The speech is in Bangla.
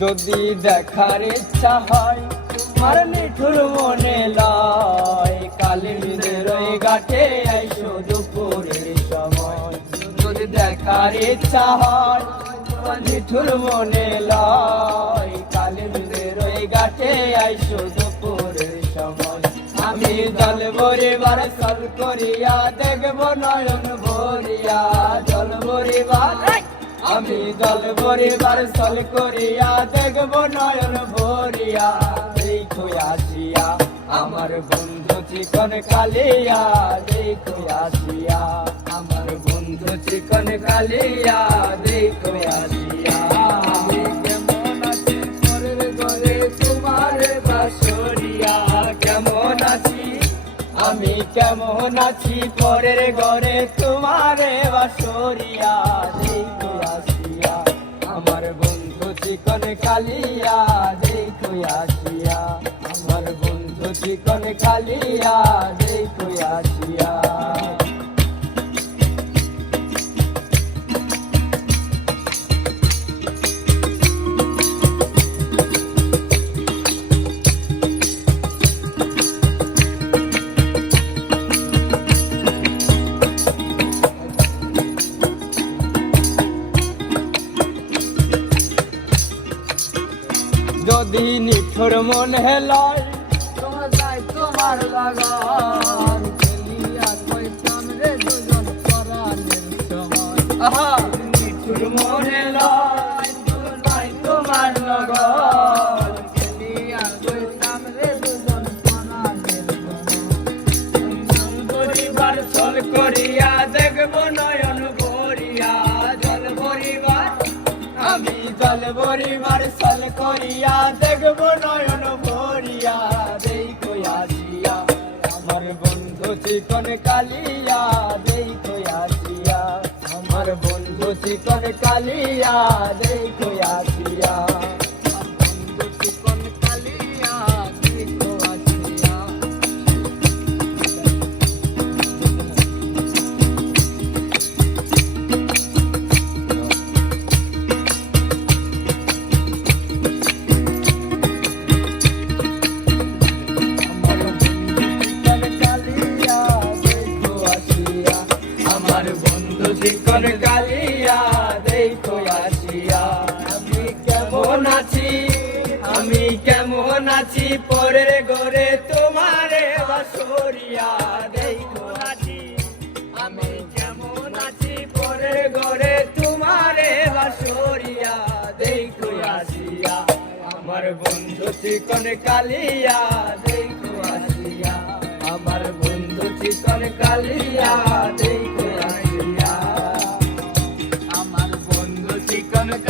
যদি দেখার ইচ্ছা হয়, তোমার মিঠুর মনে লয়। কালির ওই আইসো দুপুরের সময়। যদি দেখার ইচ্ছা হয়, তোমার মিঠুর মনে লয়। কালির ওই আইসো দুপুরের সময়। আমি জল ভরিবার সল করিয়া দেখব, নয়ন ভরিয়া জল ভরিবার। আমি দল ভরিবার সল করিয়া দেখব নয়ন ভরিয়া। দেখো আসিয়া আমার বন্ধু চিকন কালিয়া। দেখো আসিয়া আমার বন্ধু চিকন কালিয়া। দেখো আসিয়া আমি কেমন আছি পরের ঘরে তোমার বাসরিয়া? কেমন আছি? আমি কেমন আছি পরের ঘরে তোমার বাসরিয়া? চিকন কালিয়া দেখো আসিয়া। আমার বন্ধু চিকন কালিয়া দেখো আসিয়া। যদি নিঠুর মন হেলায় তোমার যাই তোমার লাগান খেলিয়া কইতাম রে দুজন পরাণের সময়। আহা! করিয়া দেখব নয়ন ভরিয়া দেই আসিয়া, আমার বন্ধু চিকন কালিয়া দেই আসিয়া, আমার বন্ধু চিকন কালিয়া দেই আসিয়া। বন্ধু চিকন কালিয়া, দেখো আসিয়া। আমি কেমন আছি? আমি কেমন আছি? পরের ঘরে তোমারে বাসরিয়া দেখো আছি আমি কেমন আছি? পরের ঘরে তোমারে বাসরিয়া দেখো আসিয়া। আমার বন্ধু চিকন কালিয়া, দেখো আসিয়া। আমার বন্ধু চিকন কালিয়া, দেখো আসিয়া।